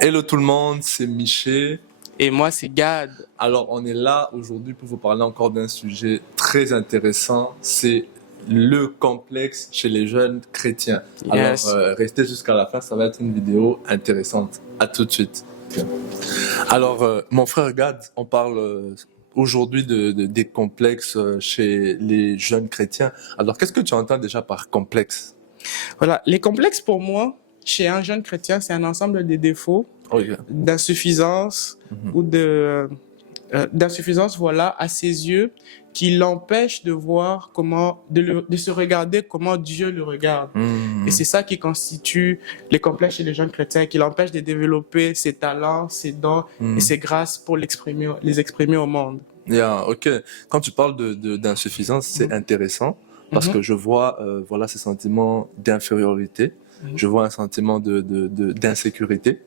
Hello tout le monde, c'est Miché. Et moi, c'est Gad. Alors on est là aujourd'hui pour vous parler encore d'un sujet très intéressant, c'est le complexe chez les jeunes chrétiens. Alors Yes. restez jusqu'à la fin, ça va être une vidéo intéressante. À tout de suite. Alors mon frère Gad, on parle aujourd'hui des complexes chez les jeunes chrétiens. Alors qu'est-ce que tu entends déjà par complexe? Voilà. Les complexes, pour moi, chez un jeune chrétien, c'est un ensemble de défauts, Ok. d'insuffisance ou d'insuffisance, voilà, à ses yeux, qui l'empêchent de voir comment, de se regarder comment Dieu le regarde. Et c'est ça qui constitue les complexes chez les jeunes chrétiens, qui l'empêche de développer ses talents, ses dons et ses grâces pour les exprimer au monde. Yeah, ok. Quand tu parles d'insuffisance, c'est intéressant parce que je vois voilà ces sentiments d'infériorité. Je vois un sentiment d'insécurité.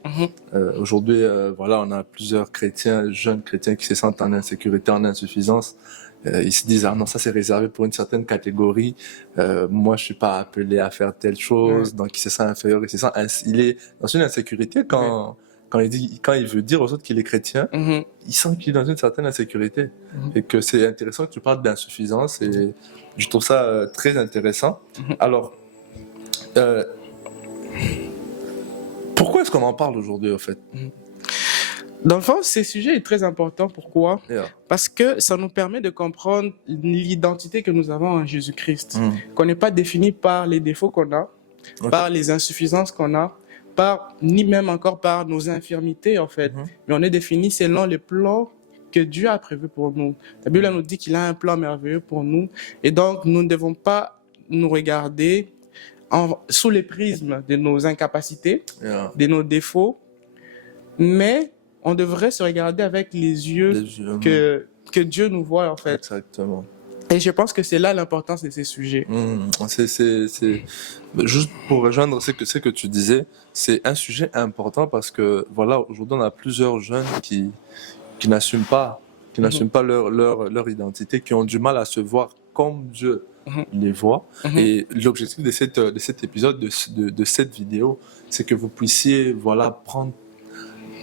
Aujourd'hui, voilà, on a plusieurs chrétiens, jeunes chrétiens qui se sentent en insécurité, en insuffisance. Ils se disent ah non, ça c'est réservé pour une certaine catégorie. Moi, je suis pas appelé à faire telle chose. Donc, il se sent inférieur, il est dans une insécurité quand il veut dire aux autres qu'il est chrétien, il sent qu'il est dans une certaine insécurité. Et que c'est intéressant que tu parles d'insuffisance et je trouve ça très intéressant. Alors, pourquoi est-ce qu'on en parle aujourd'hui, au fait? Dans le fond, ce sujet est très important. Pourquoi? Yeah. Parce que ça nous permet de comprendre l'identité que nous avons en Jésus-Christ. Qu'on n'est pas défini par les défauts qu'on a, par les insuffisances qu'on a, ni même encore par nos infirmités, en fait. Mais on est défini selon les plans que Dieu a prévus pour nous. La Bible nous dit qu'il a un plan merveilleux pour nous. Et donc, nous ne devons pas nous regarder sous les prismes de nos incapacités, de nos défauts, mais on devrait se regarder avec les yeux que Dieu nous voit, en fait. Exactement. Et je pense que c'est là l'importance de ces sujets. Juste pour rejoindre ce que tu disais, c'est un sujet important parce que voilà, aujourd'hui on a plusieurs jeunes qui n'assument pas, leur identité, qui ont du mal à se voir comme Dieu les voit. Et l'objectif de cet épisode, de cette vidéo, c'est que vous puissiez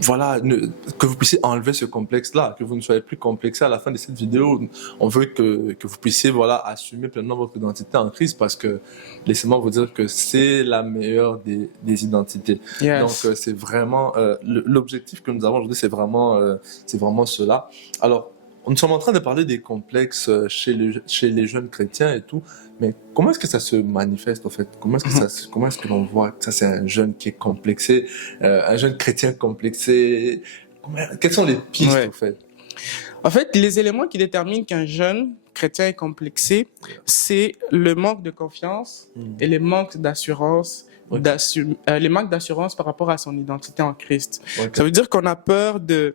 que vous puissiez enlever ce complexe-là, que vous ne soyez plus complexé à la fin de cette vidéo. On veut que vous puissiez assumer pleinement votre identité en Christ parce que laissez-moi vous dire que c'est la meilleure des identités. Yes. Donc c'est vraiment l'objectif que nous avons aujourd'hui, c'est vraiment cela. Alors nous sommes en train de parler des complexes chez les jeunes chrétiens et tout, mais comment est-ce que ça se manifeste en fait? Comment est-ce que l'on voit que ça c'est un jeune qui est complexé, un jeune chrétien complexé? Quelles sont les pistes en fait? En fait, les éléments qui déterminent qu'un jeune chrétien est complexé, c'est le manque de confiance et le manque d'assurance. Les manques d'assurance par rapport à son identité en Christ. Ça veut dire qu'on a peur de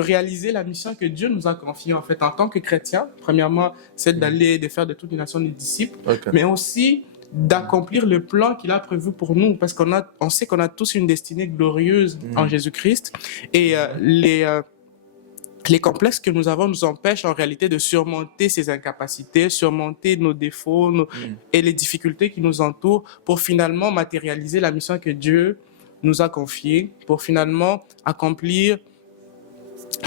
réaliser la mission que Dieu nous a confiée en fait en tant que chrétien. Premièrement, c'est de faire de toutes les nations des disciples, mais aussi d'accomplir le plan qu'il a prévu pour nous, parce on sait qu'on a tous une destinée glorieuse en Jésus-Christ, et les complexes que nous avons nous empêchent en réalité de surmonter ces incapacités, surmonter nos défauts et les difficultés qui nous entourent pour finalement matérialiser la mission que Dieu nous a confiée, pour finalement accomplir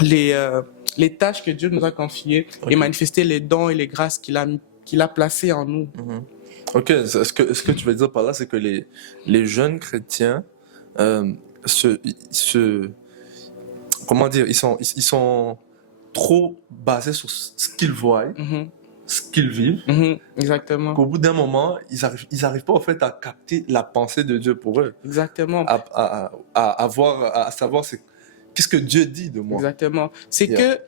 les tâches que Dieu nous a confiées et manifester les dons et les grâces qu'il a placés en nous. Ok, ce que tu veux dire par là, c'est que les jeunes chrétiens comment dire, ils sont trop basés sur ce qu'ils voient, ce qu'ils vivent. Exactement. Qu'au bout d'un moment, ils arrivent pas en fait à capter la pensée de Dieu pour eux. Exactement. À savoir qu'est-ce que Dieu dit de moi. Exactement. C'est que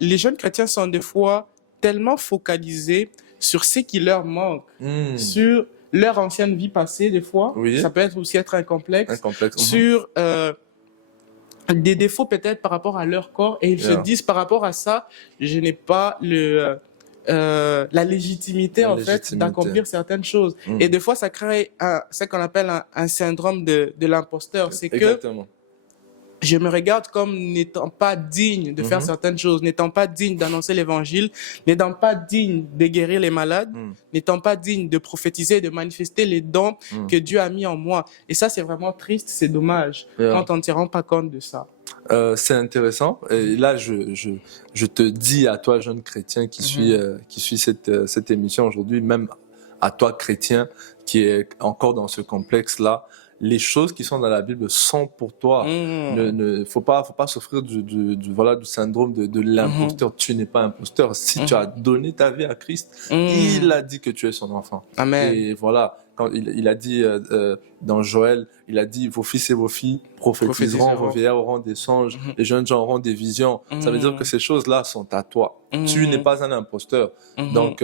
les jeunes chrétiens sont des fois tellement focalisés sur ce qui leur manque, sur leur ancienne vie passée des fois. Ça peut aussi être un complexe. Sur des défauts peut-être par rapport à leur corps, et ils se disent par rapport à ça, je n'ai pas la légitimité en fait d'accomplir certaines choses. Et des fois ça crée ce qu'on appelle un syndrome de l'imposteur. C'est que je me regarde comme n'étant pas digne de faire certaines choses, n'étant pas digne d'annoncer l'évangile, n'étant pas digne de guérir les malades, n'étant pas digne de prophétiser, de manifester les dons que Dieu a mis en moi. Et ça, c'est vraiment triste, c'est dommage, quand on ne se rend pas compte de ça. C'est intéressant. Et là, je te dis à toi, jeune chrétien qui suit cette émission aujourd'hui, même à toi, chrétien, qui est encore dans ce complexe-là, les choses qui sont dans la Bible sont pour toi. Faut pas souffrir du syndrome de l'imposteur. Tu n'es pas imposteur. Si tu as donné ta vie à Christ, il a dit que tu es son enfant. Amen. Et voilà, quand il a dit dans Joël, il a dit vos fils et vos filles prophétiseront, vos vieillards auront des songes, les jeunes gens auront des visions. Ça veut dire que ces choses-là sont à toi. Tu n'es pas un imposteur. Donc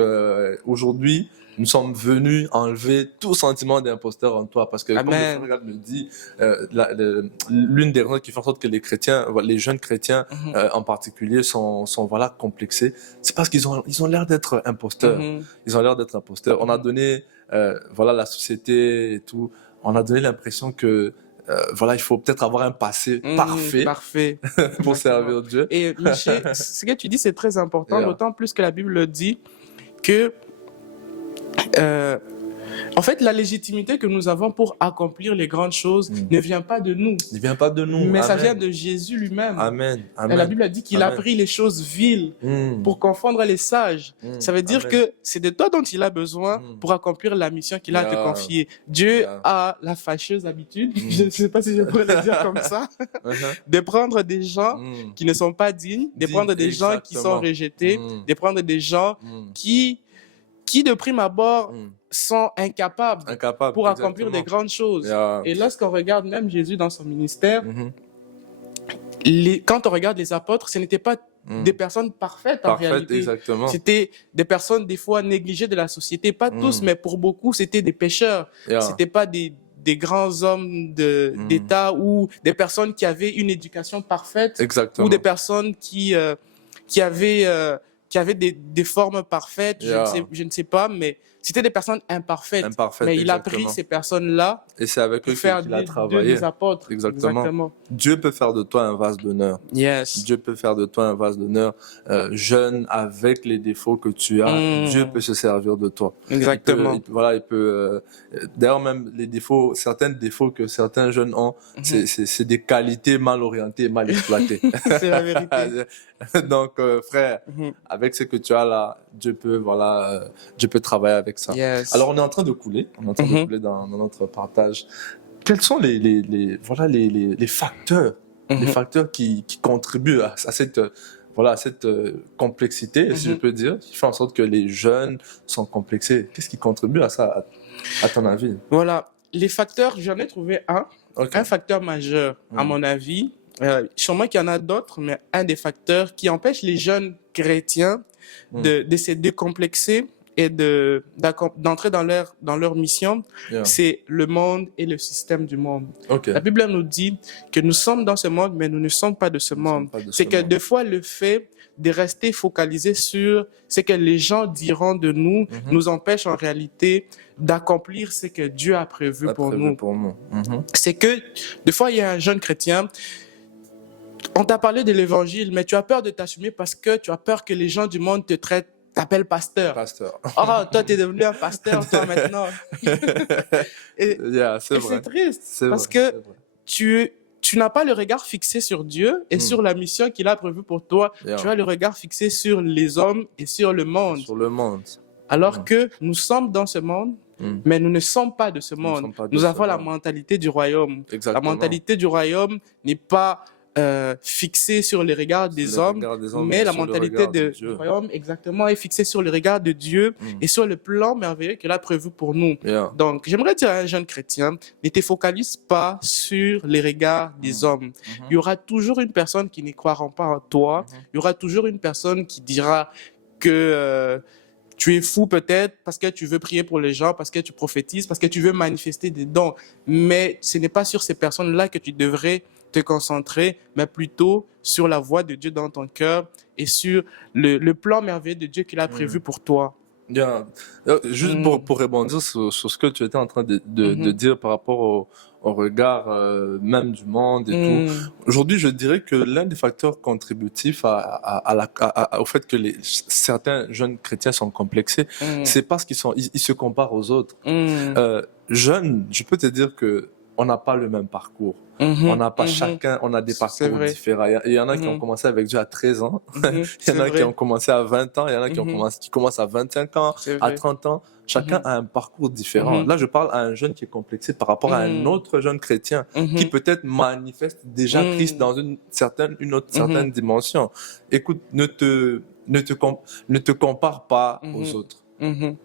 aujourd'hui, nous sommes venus enlever tout sentiment d'imposteur en toi. Parce que, comme le frère me dit, l'une des raisons qui fait en sorte que les chrétiens, les jeunes chrétiens en particulier, sont complexés, c'est parce qu'ils ont l'air d'être imposteurs. Ils ont l'air d'être imposteurs. On a donné, la société et tout, on a donné l'impression que il faut peut-être avoir un passé parfait pour servir Dieu. Et Michel, ce que tu dis, c'est très important, d'autant plus que la Bible dit que en fait, la légitimité que nous avons pour accomplir les grandes choses ne vient pas de nous. Ne vient pas de nous. Mais ça vient de Jésus lui-même. Amen. Et la Bible a dit qu'il a pris les choses viles pour confondre les sages. Ça veut dire que c'est de toi dont il a besoin pour accomplir la mission qu'il a à te confier. Dieu a la fâcheuse habitude, je ne sais pas si je pourrais le dire comme ça, de prendre des gens qui ne sont pas dignes, de prendre des gens qui sont rejetés, de prendre des gens qui de prime abord sont incapables pour accomplir des grandes choses. Et lorsqu'on regarde même Jésus dans son ministère, quand on regarde les apôtres, ce n'étaient pas des personnes parfaites en réalité. C'était des personnes des fois négligées de la société. Pas tous, mais pour beaucoup, c'était des pécheurs. C'était pas des grands hommes d'État ou des personnes qui avaient une éducation parfaite ou des personnes qui avaient des formes parfaites, je ne sais pas, mais c'était des personnes imparfaites. Mais il a pris ces personnes-là et c'est avec eux qu'il a travaillé. Des apôtres. Exactement. Dieu peut faire de toi un vase d'honneur. Yes. Dieu peut faire de toi un vase d'honneur. Jeune, avec les défauts que tu as, Dieu peut se servir de toi. Exactement. Il peut d'ailleurs, même les défauts, certains défauts que certains jeunes ont, c'est des qualités mal orientées, mal exploitées. C'est la vérité. Donc, frère, avec ce que tu as là, Dieu peut travailler avec ça. Yes. Alors, on est en train de couler. On est en train de couler dans notre partage. Quels sont les facteurs, les facteurs qui contribuent à cette complexité, si je peux dire, qui fait en sorte que les jeunes sont complexés? Qu'est-ce qui contribue à ça, à ton avis? Voilà. Les facteurs, j'en ai trouvé un facteur majeur, à mon avis. Sûrement qu'il y en a d'autres, mais un des facteurs qui empêche les jeunes chrétiens de se décomplexer et d'entrer dans leur mission, c'est le monde et le système du monde. La Bible nous dit que nous sommes dans ce monde, mais nous ne sommes pas de ce monde. C'est que des fois, le fait de rester focalisé sur ce que les gens diront de nous nous empêche en réalité d'accomplir ce que Dieu a prévu pour nous. C'est que des fois, il y a un jeune chrétien, on t'a parlé de l'évangile, mais tu as peur de t'assumer parce que tu as peur que les gens du monde t'appellent pasteur. Oh, toi, tu es devenu un pasteur, toi, maintenant. et c'est triste, parce que tu n'as pas le regard fixé sur Dieu et sur la mission qu'il a prévue pour toi. Tu as le regard fixé sur les hommes et sur le monde. Alors que nous sommes dans ce monde, mais nous ne sommes pas de ce monde. Nous avons la mentalité du royaume. La mentalité du royaume n'est pas fixée sur les regards des hommes, mais la mentalité du royaume exactement est fixée sur le regard de Dieu et sur le plan merveilleux qu'il a prévu pour nous. Donc, j'aimerais dire à un jeune chrétien, ne te focalise pas sur les regards des hommes. Il y aura toujours une personne qui ne croira pas en toi. Il y aura toujours une personne qui dira que tu es fou peut-être parce que tu veux prier pour les gens, parce que tu prophétises, parce que tu veux manifester des dons. Mais ce n'est pas sur ces personnes-là que tu devrais te concentrer, mais plutôt sur la voix de Dieu dans ton cœur et sur le plan merveilleux de Dieu qu'il a prévu pour toi. Juste pour rebondir sur ce que tu étais en train de dire par rapport au regard même du monde et tout. Aujourd'hui, je dirais que l'un des facteurs contributifs au fait que certains jeunes chrétiens sont complexés, c'est parce ils se comparent aux autres. Jeunes, je peux te dire que on n'a pas le même parcours. On n'a pas chacun, on a des parcours différents. Il y en a qui ont commencé avec Dieu à 13 ans. Il y en a qui ont commencé à 20 ans. Il y en a qui commencent à 25 ans, à 30 ans. Chacun a un parcours différent. Là, je parle à un jeune qui est complexé par rapport à un autre jeune chrétien qui peut-être manifeste déjà Christ dans une autre certaine dimension. Écoute, ne te compare pas aux autres.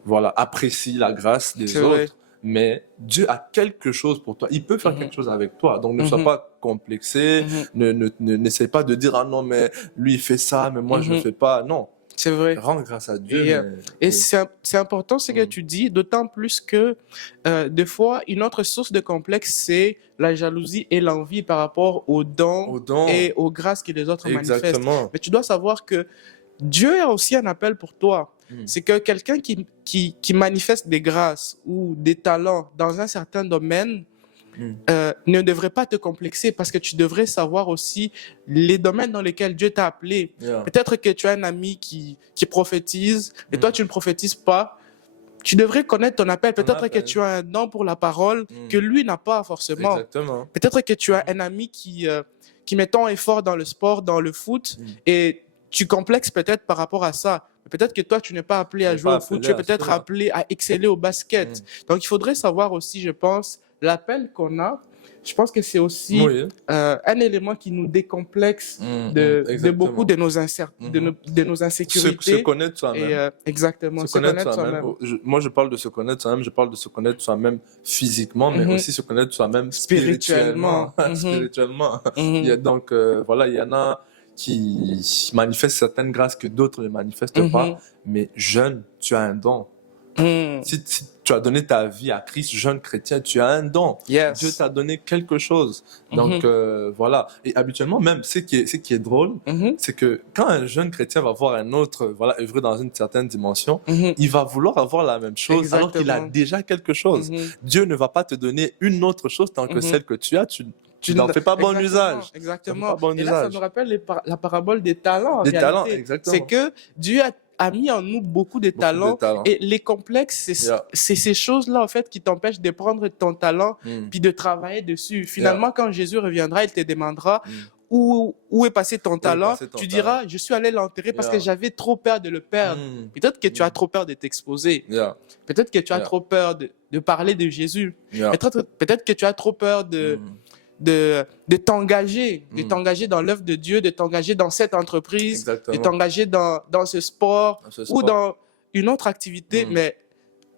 Voilà, apprécie la grâce des autres. Mais Dieu a quelque chose pour toi. Il peut faire quelque chose avec toi. Donc, ne sois pas complexé. N'essaie pas de dire, ah non, mais lui, il fait ça, mais moi, je ne le fais pas. Non. C'est vrai. Rends grâce à Dieu. Et c'est important ce que tu dis, d'autant plus que des fois, une autre source de complexe, c'est la jalousie et l'envie par rapport aux dons et aux grâces que les autres manifestent. Mais tu dois savoir que Dieu a aussi un appel pour toi. C'est que quelqu'un qui manifeste des grâces ou des talents dans un certain domaine ne devrait pas te complexer parce que tu devrais savoir aussi les domaines dans lesquels Dieu t'a appelé. Peut-être que tu as un ami qui prophétise et toi, tu ne prophétises pas. Tu devrais connaître ton appel. Peut-être que tu as un don pour la parole que lui n'a pas forcément. Peut-être que tu as un ami qui met ton effort dans le sport, dans le foot et tu complexes peut-être par rapport à ça. Peut-être que toi, tu n'es pas appelé à jouer au foot, tu es peut-être appelé à exceller au basket. Donc, il faudrait savoir aussi, je pense, l'appel qu'on a. Je pense que c'est aussi un élément qui nous décomplexe de beaucoup de nos, de nos insécurités. Se connaître soi-même. Exactement, se connaître soi-même. Moi, je parle de se connaître soi-même, je parle de se connaître soi-même physiquement, mais aussi se connaître soi-même spirituellement. Spirituellement. Il y a donc, voilà, il y en a qui manifestent certaines grâces que d'autres ne manifestent pas, mais jeune, tu as un don. Si tu as donné ta vie à Christ, jeune chrétien, tu as un don. Dieu t'a donné quelque chose. Donc, voilà. Et habituellement, même, ce qui est drôle, c'est que quand un jeune chrétien va voir un autre, voilà, œuvrer dans une certaine dimension, il va vouloir avoir la même chose alors qu'il a déjà quelque chose. Dieu ne va pas te donner une autre chose tant que celle que tu as, tu n'en fais pas bon usage. Exactement. Et là, ça nous rappelle la parabole des talents. Des talents, exactement. C'est que Dieu a mis en nous beaucoup de talents. Et les complexes, c'est ces choses-là, en fait, qui t'empêchent de prendre ton talent puis de travailler dessus. Finalement, quand Jésus reviendra, il te demandera où est passé ton talent. Tu diras, je suis allé l'enterrer parce que j'avais trop peur de le perdre. Peut-être que tu as trop peur de t'exposer. Peut-être que tu as trop peur de parler de Jésus. Peut-être que tu as trop peur de t'engager, dans l'œuvre de Dieu, de t'engager dans cette entreprise, de t'engager dans ce sport ou dans une autre activité. Mais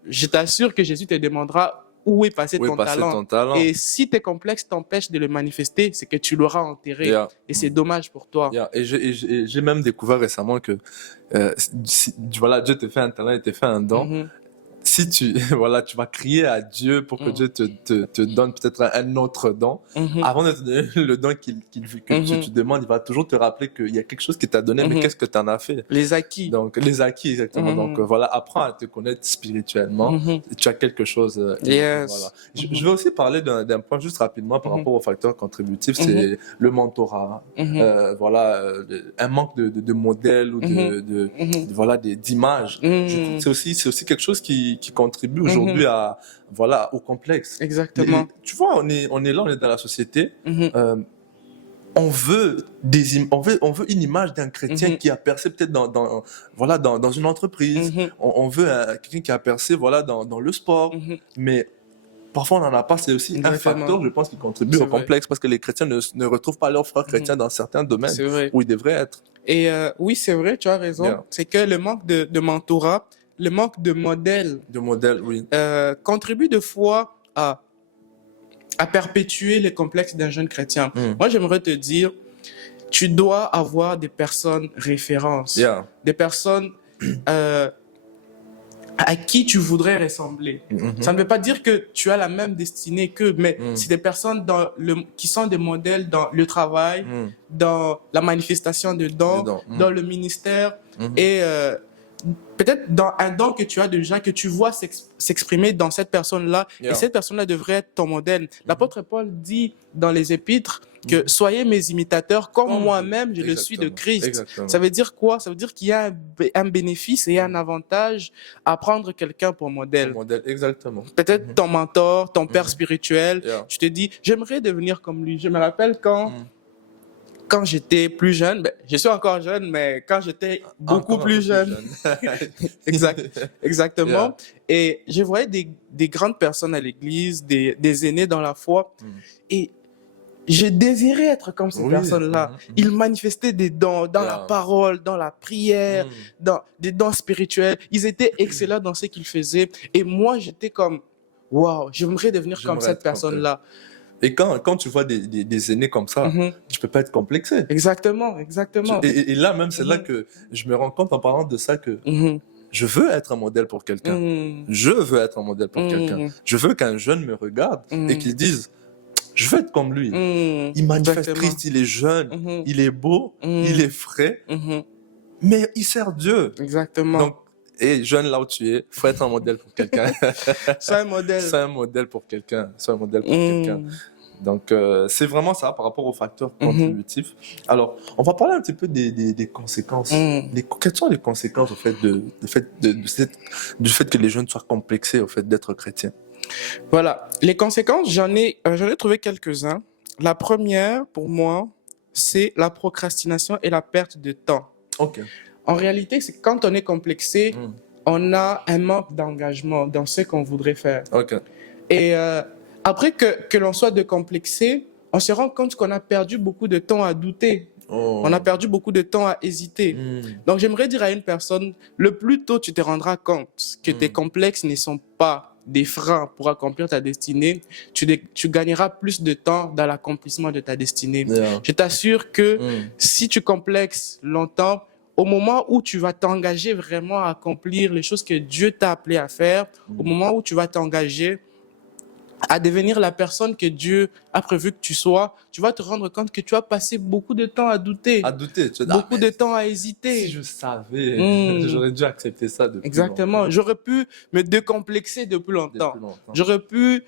je t'assure que Jésus te demandera où est passé ton talent. Et si tes complexes t'empêchent de le manifester, c'est que tu l'auras enterré. Et c'est dommage pour toi. Et j'ai même découvert récemment que voilà, Dieu te fait un talent et te fait un don. Si tu vas crier à Dieu pour que Dieu te donne peut-être un autre don, avant de te donner le don que tu demandes, il va toujours te rappeler qu'il y a quelque chose qu'il t'a donné, mais qu'est-ce que tu en as fait? Les acquis. Donc, les acquis, exactement. Donc, voilà, apprends à te connaître spirituellement. Tu as quelque chose. Voilà. Je vais aussi parler d'un point juste rapidement par rapport aux facteurs contributifs, c'est le mentorat. Voilà, un manque de modèles ou d'images. C'est aussi quelque chose qui contribue aujourd'hui au complexe. Exactement. Tu vois, on est là, on est dans la société. On veut une image d'un chrétien qui a percé peut-être dans une entreprise. On veut quelqu'un qui a percé dans le sport. Mais parfois, on n'en a pas. C'est aussi un facteur, je pense, qui contribue au complexe parce que les chrétiens ne retrouvent pas leurs frères chrétiens dans certains domaines où ils devraient être. Et oui, c'est vrai, tu as raison. C'est que le manque de mentorat, le manque de modèles, contribue de fois à perpétuer les complexes d'un jeune chrétien. Moi, j'aimerais te dire, tu dois avoir des personnes références, des personnes à qui tu voudrais ressembler. Ça ne veut pas dire que tu as la même destinée qu'eux, mais c'est des personnes qui sont des modèles dans le travail, dans la manifestation de dons, dans le ministère et peut-être dans un don que tu as déjà, que tu vois s'exprimer dans cette personne-là, et cette personne-là devrait être ton modèle. L'apôtre Paul dit dans les Épîtres que soyez mes imitateurs comme moi-même je le suis de Christ. Exactement. Ça veut dire quoi? Ça veut dire qu'il y a un bénéfice et un avantage à prendre quelqu'un pour modèle. Exactement. Peut-être ton mentor, ton père spirituel, tu te dis, j'aimerais devenir comme lui. Je me rappelle quand j'étais plus jeune, je suis encore jeune, mais quand j'étais beaucoup plus jeune. Exactement. Et je voyais des grandes personnes à l'église, des aînés dans la foi. Et je désirais être comme ces personnes-là. Ils manifestaient des dons dans la parole, dans la prière, dans des dons spirituels. Ils étaient excellents dans ce qu'ils faisaient. Et moi, j'étais comme, waouh, j'aimerais devenir comme cette personne-là. Et quand tu vois des aînés comme ça, tu peux pas être complexé. Exactement. Et là, même, c'est là que je me rends compte en parlant de ça que je veux être un modèle pour quelqu'un. Je veux être un modèle pour quelqu'un. Je veux qu'un jeune me regarde et qu'il dise, je veux être comme lui. Il manifeste Christ, il est jeune, il est beau, il est frais, mais il sert Dieu. Exactement. Donc, et jeune là où tu es, faut être un modèle pour quelqu'un. C'est un modèle. C'est un modèle pour quelqu'un. C'est un modèle pour quelqu'un. Donc, c'est vraiment ça par rapport aux facteurs contributifs. Alors, on va parler un petit peu des conséquences. Quelles sont les conséquences au fait du fait que les jeunes soient complexés au fait d'être chrétiens? Voilà, les conséquences, j'en ai trouvé quelques-uns. La première, pour moi, c'est la procrastination et la perte de temps. Ok. En réalité, c'est quand on est complexé, on a un manque d'engagement dans ce qu'on voudrait faire. Ok. Et après que l'on soit décomplexé, on se rend compte qu'on a perdu beaucoup de temps à douter. On a perdu beaucoup de temps à hésiter. Donc, j'aimerais dire à une personne, le plus tôt tu te rendras compte que tes complexes ne sont pas des freins pour accomplir ta destinée, tu gagneras plus de temps dans l'accomplissement de ta destinée. Je t'assure que si tu complexes longtemps, au moment où tu vas t'engager vraiment à accomplir les choses que Dieu t'a appelé à faire, au moment où tu vas t'engager à devenir la personne que Dieu a prévu que tu sois, tu vas te rendre compte que tu as passé beaucoup de temps à douter. Beaucoup de temps à hésiter. Si je savais, j'aurais dû accepter ça depuis Exactement. longtemps. J'aurais pu me décomplexer depuis longtemps. J'aurais pu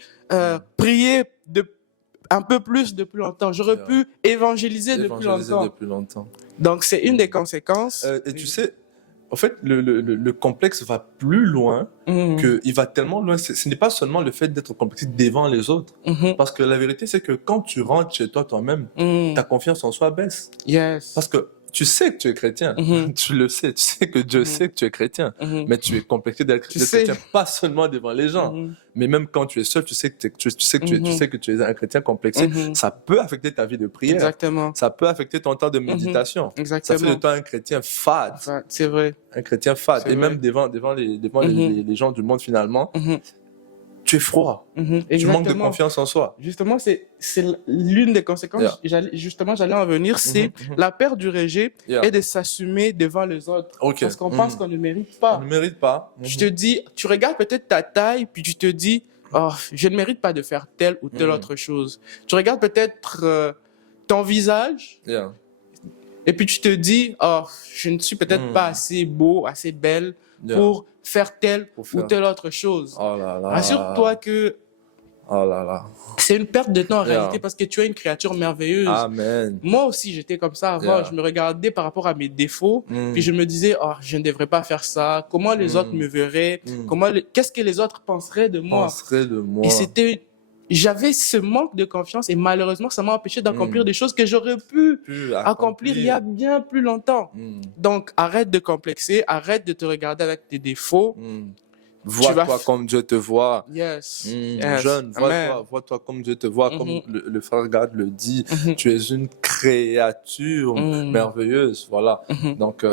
prier un peu plus depuis longtemps. J'aurais pu évangéliser depuis longtemps. Donc, c'est une des conséquences. Et tu sais, en fait, le complexe va plus loin, il va tellement loin. Ce n'est pas seulement le fait d'être complexé devant les autres. Parce que la vérité, c'est que quand tu rentres chez toi-même, ta confiance en soi baisse. Yes. Parce que tu sais que tu es chrétien. Tu le sais. Tu sais que Dieu sait que tu es chrétien. Mais tu es complexé d'être chrétien, pas seulement devant les gens. Mais même quand tu es seul, tu sais que tu es un chrétien complexé. Ça peut affecter ta vie de prière. Exactement. Ça peut affecter ton temps de méditation. Exactement. Ça fait de toi un chrétien fade. C'est vrai. Un chrétien fade. Et même devant les gens du monde, finalement, tu es froid. Tu manques de confiance en soi. Justement, c'est l'une des conséquences. J'allais en venir, c'est la perte du rejet et de s'assumer devant les autres. Parce qu'on pense qu'on ne mérite pas. On ne mérite pas. Je te dis, tu regardes peut-être ta taille, puis tu te dis, oh, je ne mérite pas de faire telle ou telle autre chose. Tu regardes peut-être ton visage, et puis tu te dis, oh, je ne suis peut-être pas assez beau, assez belle pour faire telle ou telle autre chose. Oh là là. Assure-toi que c'est une perte de temps en réalité parce que tu es une créature merveilleuse. Amen. Moi aussi, j'étais comme ça avant. Je me regardais par rapport à mes défauts, puis je me disais, oh, je ne devrais pas faire ça. Comment les autres me verraient? Qu'est-ce que les autres penseraient de moi? Et j'avais ce manque de confiance et malheureusement, ça m'a empêché d'accomplir des choses que j'aurais pu accomplir il y a bien plus longtemps. Donc, arrête de complexer, arrête de te regarder avec tes défauts. Vois-toi comme Dieu te voit. Yes. Jeune, vois-toi comme Dieu te voit, comme le frère Gad le dit. Tu es une créature merveilleuse, voilà. Donc,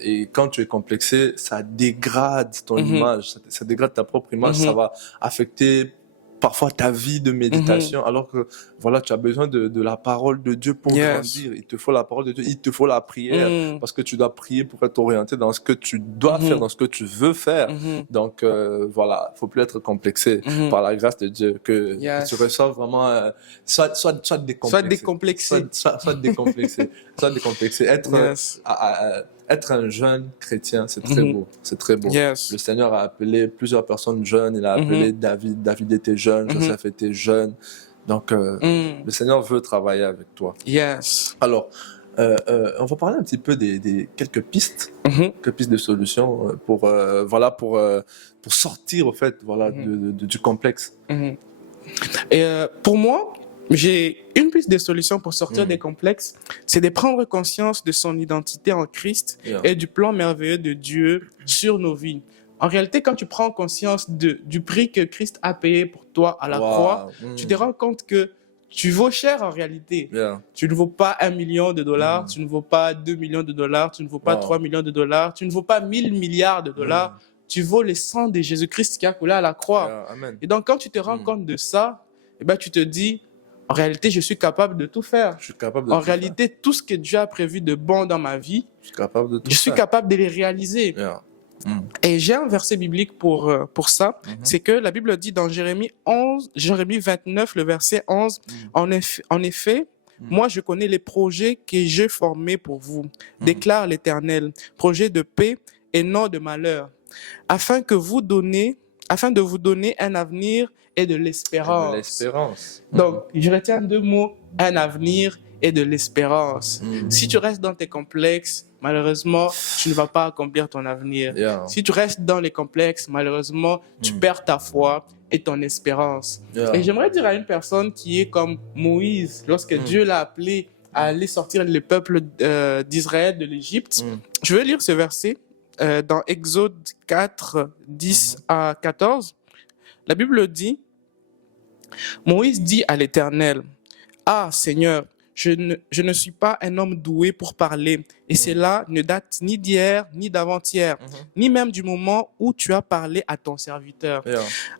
et quand tu es complexé, ça dégrade ton image, ça dégrade ta propre image, ça va affecter parfois ta vie de méditation, alors que voilà, tu as besoin de la parole de Dieu pour grandir. Il te faut la parole de Dieu, il te faut la prière, parce que tu dois prier pour être orienté dans ce que tu dois faire, dans ce que tu veux faire. Donc voilà, faut plus être complexé par la grâce de Dieu, que tu reçois vraiment soit décomplexé, soit décomplexé, être être un jeune chrétien, c'est très beau. C'est très beau. Yes. Le Seigneur a appelé plusieurs personnes jeunes. Il a appelé David. David était jeune. Joseph était jeune. Donc, le Seigneur veut travailler avec toi. Yes. Alors, on va parler un petit peu des quelques pistes, quelques pistes de solutions pour sortir au fait du complexe. Et pour moi, j'ai une piste de solution pour sortir des complexes, c'est de prendre conscience de son identité en Christ et du plan merveilleux de Dieu sur nos vies. En réalité, quand tu prends conscience du prix que Christ a payé pour toi à la croix, tu te rends compte que tu vaux cher en réalité. Tu ne vaux pas 1 million de dollars, tu ne vaux pas 2 millions de dollars, tu ne vaux pas 3 millions de dollars, tu ne vaux pas 1000 milliards de dollars. Tu vaux le sang de Jésus-Christ qui a coulé à la croix. Et donc, quand tu te rends compte de ça, eh ben, tu te dis, en réalité, je suis capable de tout faire. En réalité, tout ce que Dieu a prévu de bon dans ma vie, je suis capable de les réaliser. Et j'ai un verset biblique pour ça. C'est que la Bible dit dans Jérémie 29, le verset 11, en effet, moi je connais les projets que j'ai formés pour vous, déclare l'Éternel, projets de paix et non de malheur, afin de vous donner un avenir et de l'espérance. Donc, je retiens 2 mots, un avenir et de l'espérance. Si tu restes dans tes complexes, malheureusement, tu ne vas pas accomplir ton avenir. Si tu restes dans les complexes, malheureusement, tu perds ta foi et ton espérance. Et j'aimerais dire à une personne qui est comme Moïse, lorsque Dieu l'a appelé à aller sortir le peuple d'Israël de l'Égypte, je vais lire ce verset dans Exode 4, 10 à 14. La Bible dit, Moïse dit à l'Éternel, « Ah, Seigneur, je ne suis pas un homme doué pour parler, et cela ne date ni d'hier, ni d'avant-hier, ni même du moment où tu as parlé à ton serviteur.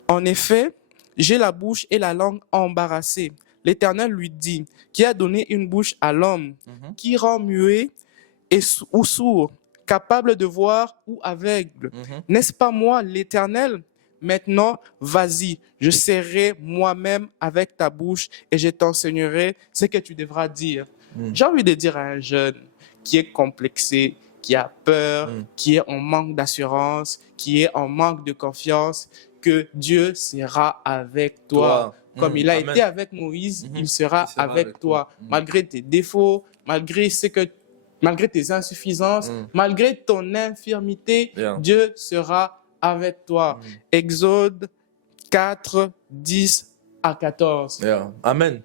En effet, j'ai la bouche et la langue embarrassées. » L'Éternel lui dit, « Qui a donné une bouche à l'homme, qui rend muet ou sourd, capable de voir ou aveugle. N'est-ce pas moi, l'Éternel? Maintenant, vas-y, je serai moi-même avec ta bouche et je t'enseignerai ce que tu devras dire. » J'ai envie de dire à un jeune qui est complexé, qui a peur, qui est en manque d'assurance, qui est en manque de confiance, que Dieu sera avec toi. Comme il a été avec Moïse, il sera avec toi. Malgré tes défauts, malgré tes insuffisances, malgré ton infirmité, Dieu sera avec toi. Exode 4, 10 à 14. Amen.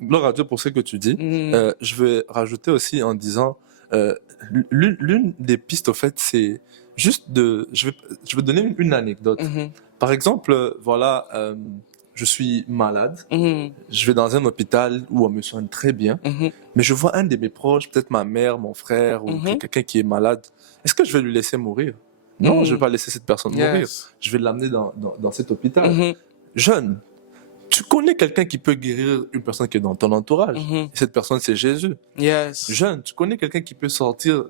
Gloire à Dieu pour ce que tu dis. Je vais rajouter aussi en disant, l'une des pistes, au fait, c'est juste je vais donner une anecdote. Par exemple, je suis malade, je vais dans un hôpital où on me soigne très bien, mais je vois un de mes proches, peut-être ma mère, mon frère ou quelqu'un qui est malade. Est-ce que je vais lui laisser mourir? Non, je vais pas laisser cette personne mourir. Je vais l'amener dans cet hôpital. Jeune, tu connais quelqu'un qui peut guérir une personne qui est dans ton entourage. Et cette personne, c'est Jésus. Jeune, tu connais quelqu'un qui peut sortir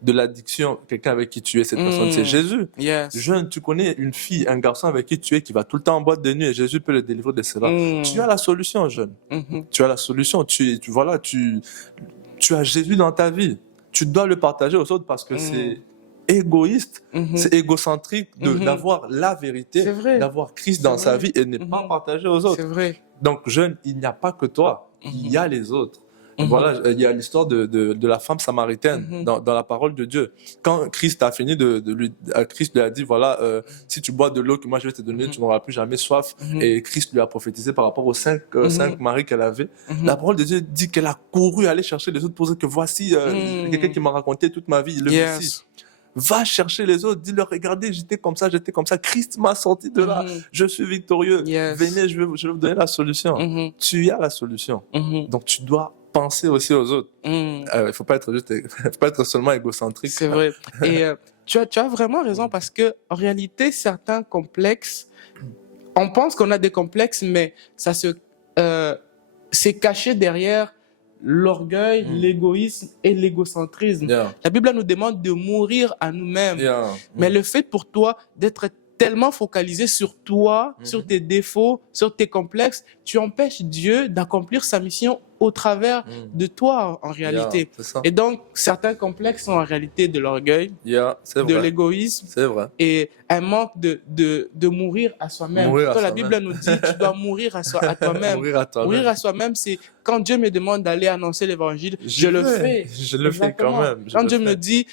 de l'addiction, quelqu'un avec qui tu es, cette personne, c'est Jésus. Jeune, tu connais une fille, un garçon avec qui tu es, qui va tout le temps en boîte de nuit et Jésus peut le délivrer de cela. Tu as la solution, jeune. Tu as la solution. Tu as Jésus dans ta vie. Tu dois le partager aux autres parce que c'est égoïste, c'est égocentrique d'avoir la vérité, d'avoir Christ dans sa vie et ne pas partager aux autres. Donc, jeune, il n'y a pas que toi, il y a les autres. Voilà, il y a l'histoire de la femme samaritaine dans la parole de Dieu. Quand Christ a fini Christ lui a dit, voilà, si tu bois de l'eau que moi je vais te donner, tu n'auras plus jamais soif. Et Christ lui a prophétisé par rapport aux cinq maris qu'elle avait. La parole de Dieu dit qu'elle a couru aller chercher les autres pour dire que voici quelqu'un qui m'a raconté toute ma vie, le Messie. Va chercher les autres, dis-leur, regardez, j'étais comme ça, Christ m'a sorti de là, je suis victorieux. Venez, je vais vous donner la solution. Tu as la solution. Donc tu dois penser aussi aux autres. Il faut pas être seulement égocentrique. C'est vrai. Et tu as vraiment raison parce que en réalité, certains complexes, on pense qu'on a des complexes, mais ça c'est caché derrière l'orgueil, l'égoïsme et l'égocentrisme. La Bible nous demande de mourir à nous-mêmes. Mais le fait pour toi d'être tellement focalisé sur toi, sur tes défauts, sur tes complexes, tu empêches Dieu d'accomplir sa mission au travers de toi, en réalité. C'est ça. Et donc, certains complexes sont en réalité de l'orgueil, C'est de vrai. l'égoïsme. C'est vrai. Et un manque de mourir à soi-même. Quand la Bible nous dit, tu dois mourir à toi-même. Mourir à toi-même. Mourir à soi-même, c'est quand Dieu me demande d'aller annoncer l'évangile, je le fais. Je le fais quand même. Quand Dieu me dit,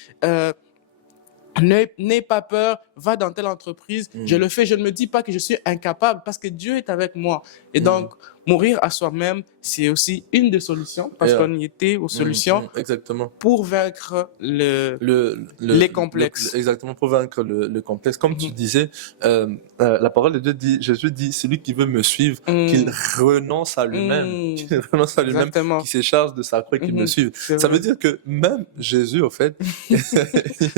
n'aie pas peur, va dans telle entreprise, je le fais. Je ne me dis pas que je suis incapable parce que Dieu est avec moi. Et donc, mourir à soi-même, c'est aussi une des solutions parce qu'on y était aux solutions exactement. pour vaincre les complexes. Exactement, pour vaincre le complexe. Comme tu disais, la parole de Dieu dit, Jésus dit, celui qui veut me suivre, qu'il renonce à lui-même, qu'il renonce à lui-même, qu'il se charge de sa croix et qu'il me suive. Ça veut dire que même Jésus, au fait,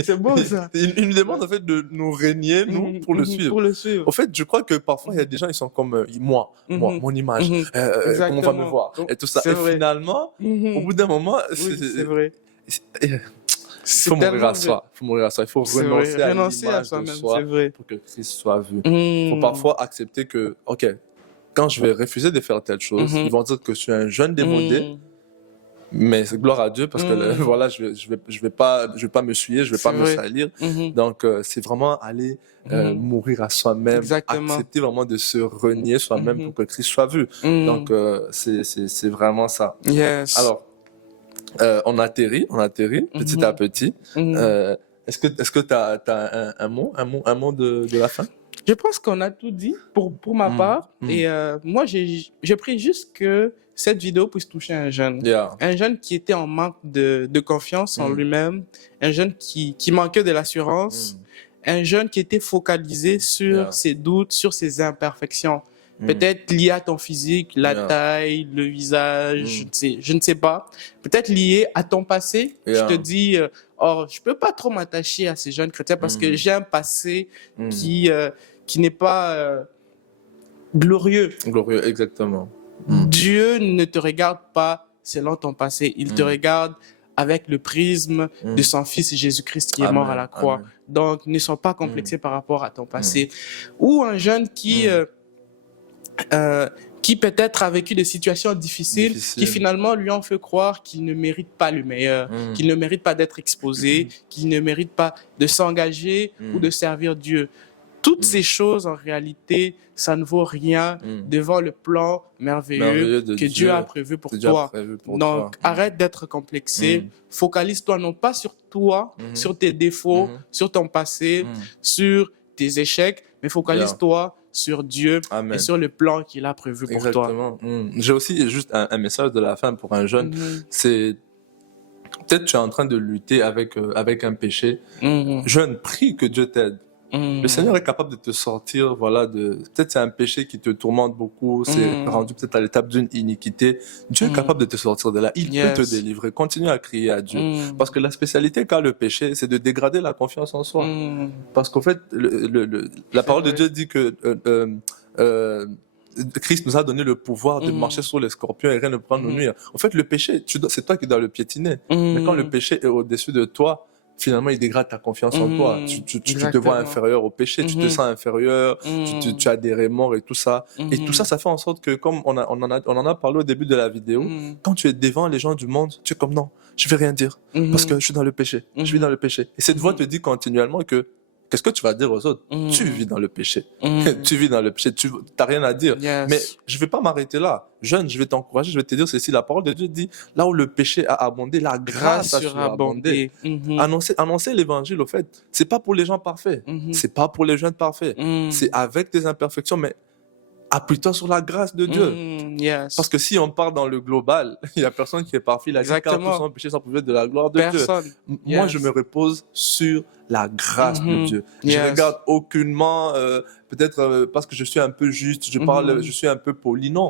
c'est beau ça. Il nous demande en fait de nous régner, nous, pour le suivre. Pour le suivre. Au fait, je crois que parfois, il y a des gens, ils sont comme moi, mon image, comment on va me voir, et tout ça. Et vrai. Finalement, au bout d'un moment, c'est vrai. Il faut mourir à soi. Il faut mourir à soi. Il faut renoncer à l'image de soi pour que Christ soit vu. Il faut parfois accepter que, ok, quand je vais refuser de faire telle chose, ils vont dire que je suis un jeune démodé. Mais c'est gloire à Dieu parce que voilà, je vais pas me souiller, je vais pas me salir. Donc c'est vraiment aller mourir à soi-même, accepter vraiment de se renier soi-même pour que Christ soit vu. Donc c'est vraiment ça. Yes. Alors on atterrit petit à petit. Est-ce que t'as un mot de la fin? Je pense qu'on a tout dit pour ma part. Et moi, j'ai pris juste que cette vidéo puisse toucher un jeune. Un jeune qui était en manque de confiance en lui-même. Un jeune qui manquait de l'assurance. Un jeune qui était focalisé sur ses doutes, sur ses imperfections. Peut-être lié à ton physique, la taille, le visage, je ne sais pas. Peut-être lié à ton passé. Je te dis, je peux pas trop m'attacher à ces jeunes chrétiens parce que j'ai un passé qui n'est pas glorieux. Glorieux, exactement. Dieu ne te regarde pas selon ton passé. Il te regarde avec le prisme de son Fils Jésus-Christ qui est mort à la croix. Donc, ne sois pas complexé par rapport à ton passé. Ou un jeune qui peut-être a vécu des situations difficiles qui finalement lui ont fait croire qu'il ne mérite pas le meilleur, qu'il ne mérite pas d'être exposé, qu'il ne mérite pas de s'engager ou de servir Dieu. Toutes ces choses, en réalité, ça ne vaut rien devant le plan merveilleux que Dieu a prévu pour toi. Donc, arrête d'être complexé. Focalise-toi non pas sur toi, sur tes défauts, sur ton passé, sur tes échecs, mais focalise-toi sur Dieu et sur le plan qu'il a prévu pour toi. J'ai aussi juste un message de la fin pour un jeune. C'est peut-être tu es en train de lutter avec un péché. Jeune, prie que Dieu t'aide. Le Seigneur est capable de te sortir, voilà, peut-être c'est un péché qui te tourmente beaucoup, c'est rendu peut-être à l'étape d'une iniquité. Dieu est capable de te sortir de là. Il peut te délivrer. Continue à crier à Dieu. Parce que la spécialité qu'a le péché, c'est de dégrader la confiance en soi. Parce qu'en fait, la parole de Dieu dit que, Christ nous a donné le pouvoir de marcher sur les scorpions et rien ne pourra nous nuire. En fait, le péché, c'est toi qui dois le piétiner. Mais quand le péché est au-dessus de toi, finalement, il dégrade ta confiance en toi. Tu te vois inférieur au péché, tu te sens inférieur, tu as des remords et tout ça. Et tout ça, ça fait en sorte que, comme on en a parlé au début de la vidéo, quand tu es devant les gens du monde, tu es comme non, je vais rien dire parce que je suis dans le péché. Je vis dans le péché. Et cette voix te dit continuellement que qu'est-ce que tu vas dire aux autres? Tu vis dans le péché. Tu vis dans le péché. Tu n'as rien à dire. Mais je vais pas m'arrêter là. Jeune, je vais t'encourager, je vais te dire ceci. La parole de Dieu dit, là où le péché a abondé, la grâce a surabondé. Annoncer l'évangile, au fait, c'est pas pour les gens parfaits. C'est pas pour les jeunes parfaits. C'est avec tes imperfections, mais appuie-toi sur la grâce de Dieu. Parce que si on part dans le global, il y a personne qui est parfait. Il a dit 40% péché sans pouvoir de la gloire de Dieu. Moi, je me repose sur la grâce de Dieu. Je regarde aucunement, peut-être parce que je suis un peu juste, je suis un peu poli. Non,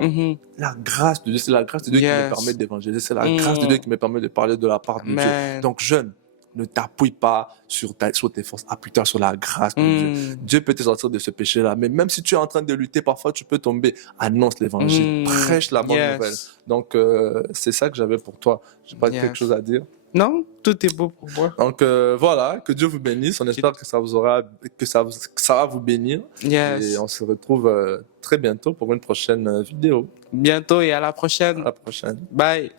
la grâce de Dieu, c'est la grâce de Dieu qui me permet d'évangéliser. C'est la grâce de Dieu qui me permet de parler de la part de Dieu. Donc, jeune, ne t'appuie pas sur tes forces, appuie-toi sur la grâce de Dieu. Dieu peut te sortir de ce péché-là, mais même si tu es en train de lutter, parfois tu peux tomber. Annonce l'évangile, prêche la bonne nouvelle. Donc, c'est ça que j'avais pour toi. J'ai pas quelque chose à dire. Non, tout est beau pour moi. Donc voilà, que Dieu vous bénisse. On espère que ça vous aura, que ça va vous bénir. Yes. Et on se retrouve très bientôt pour une prochaine vidéo. Bientôt et à la prochaine. À la prochaine. Bye.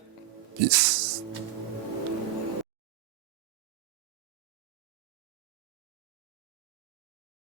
Peace.